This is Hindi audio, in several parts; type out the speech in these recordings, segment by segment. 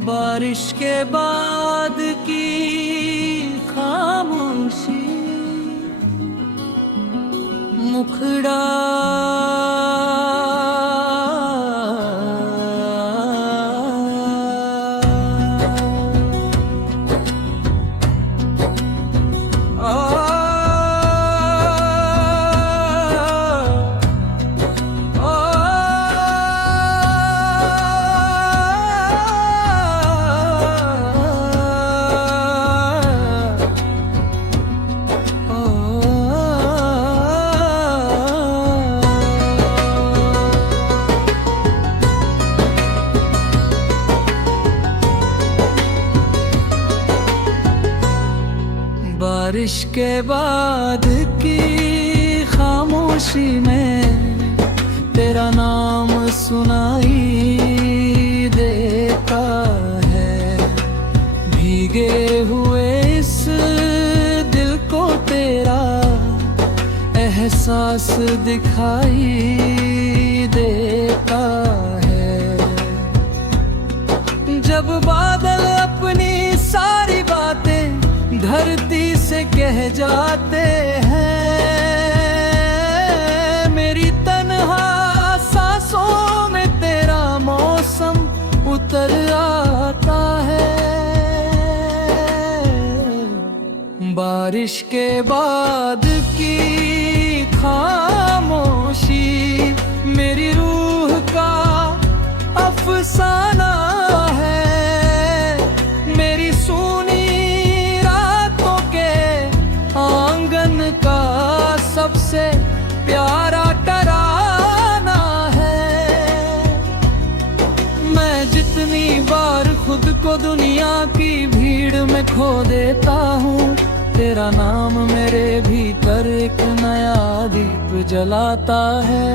बारिश के बाद की खामोशी, मुखड़ा बारिश के बाद की खामोशी में तेरा नाम सुनाई देता है। भीगे हुए इस दिल को तेरा एहसास दिखाई देता है। जब बादल अपनी सारी बातें धरती से कह जाते हैं, मेरी तन्हा सांसों में तेरा मौसम उतर आता है। बारिश के बाद की खामोशी मेरी रूह का अफसाना है। मेरी सुनी का सबसे प्यारा तराना है। मैं जितनी बार खुद को दुनिया की भीड़ में खो देता हूँ, तेरा नाम मेरे भीतर एक नया दीप जलाता है।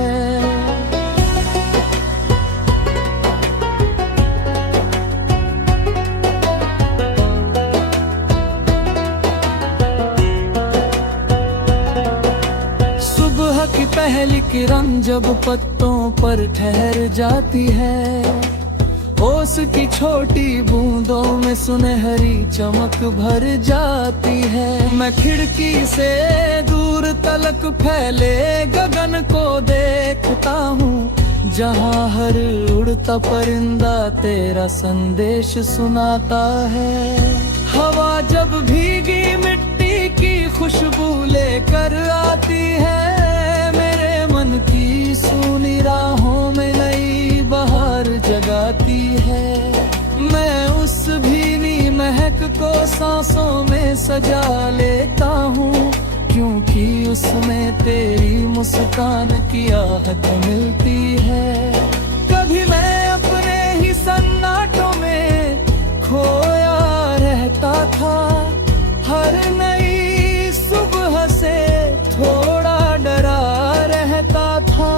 की पहली किरण जब पत्तों पर ठहर जाती है, ओस की छोटी बूंदों में सुनहरी चमक भर जाती है। मैं खिड़की से दूर तलक फैले गगन को देखता हूँ, जहाँ हर उड़ता परिंदा तेरा संदेश सुनाता है। हवा जब भीगी मिट्टी की खुशबू लेकर आती है, मन की सूनी राहों में नई बहार जगाती है। मैं उस भीनी महक को सांसों में सजा लेता हूँ, क्योंकि उसमें तेरी मुस्कान की आहट मिलती है। कभी मैं अपने ही सन्नाटों में खोया रहता था, हर नई सुबह से थोड़ा डरा रहता था।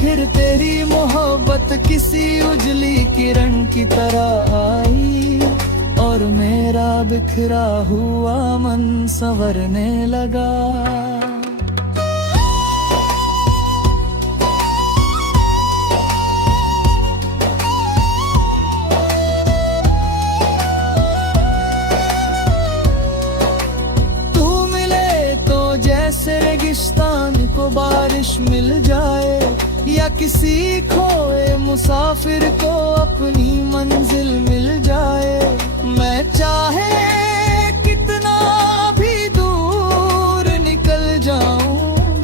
फिर तेरी मोहब्बत किसी उजली किरण की तरह आई, और मेरा बिखरा हुआ मन संवरने लगा। जैसे रेगिस्तान को बारिश मिल जाए, या किसी खोए मुसाफिर को अपनी मंजिल मिल जाए। मैं चाहे कितना भी दूर निकल जाऊं,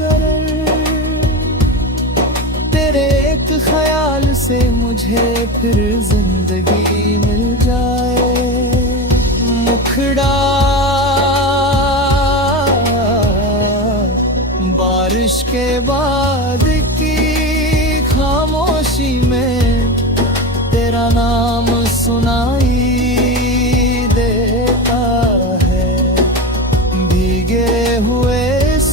तेरे एक ख्याल से मुझे फिर जिंदगी मिल जाए। मुखड़ा बारिश के बाद की खामोशी में तेरा नाम सुनाई देता है। भीगे हुए इस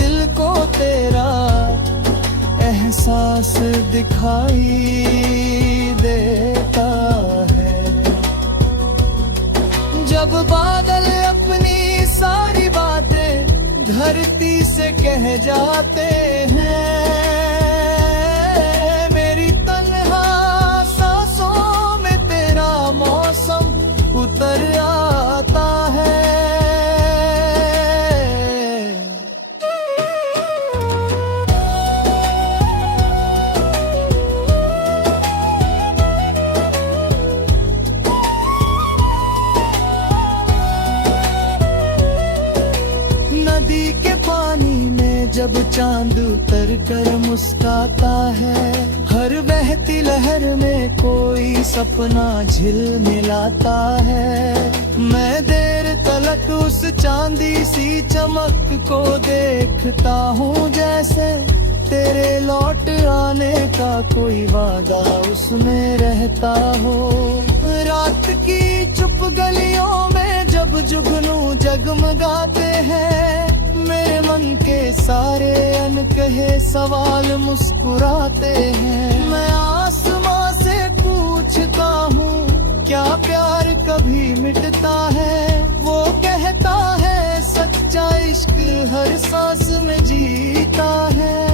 दिल को तेरा एहसास दिखाई देता है। जब बादल अपनी सारी बातें धरती से कह जाते हैं, मेरी तन्हा चांद उतर कर मुस्काता है, हर बहती लहर में कोई सपना झिलमिलाता है। मैं देर तलक उस चांदी सी चमक को देखता हूँ, जैसे तेरे लौट आने का कोई वादा उसमें रहता हो। रात की चुप गलियों में जब जुगनू जगमगाते हैं, मेरे मन के सारे अनकहे सवाल मुस्कुराते हैं। मैं आसमां से पूछता हूँ, क्या प्यार कभी मिटता है? वो कहता है सच्चा इश्क हर सांस में जीता है।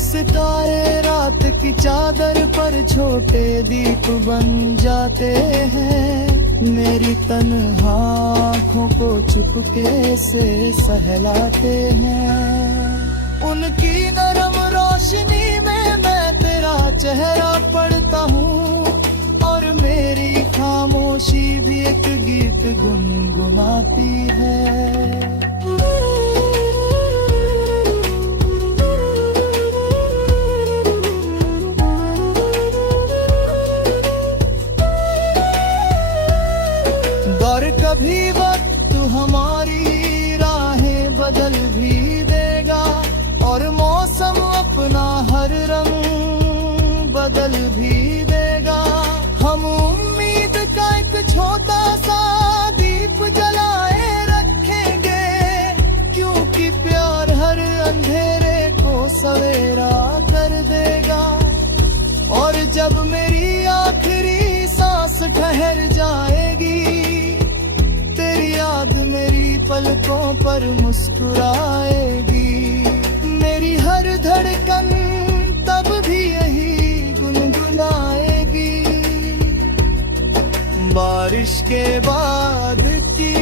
सितारे रात की चादर पर छोटे दीप बन जाते हैं, मेरी तन्हा आँखों को चुपके से सहलाते हैं। उनकी नरम रोशनी में मैं तेरा चेहरा पढ़ता हूँ, और मेरी खामोशी भी एक गीत गुनगुनाती है। और कभी वक्त हमारी राहें बदल भी देगा, और मौसम अपना हर रंग बदल भी देगा। हम उम्मीद का एक छोटा सा दीप जलाए रखेंगे, क्योंकि प्यार हर अंधेरे को सवेरा कर देगा। और जब मेरी आखिरी सांस ठहर जाएगी, याद मेरी पलकों पर मुस्कुराएगी। मेरी हर धड़कन तब भी यही गुनगुनाएगी। बारिश के बाद की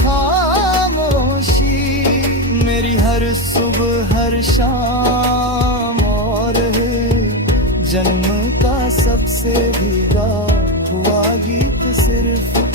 खामोशी मेरी हर सुबह हर शाम, और जन्म का सबसे भीगा हुआ गीत सिर्फ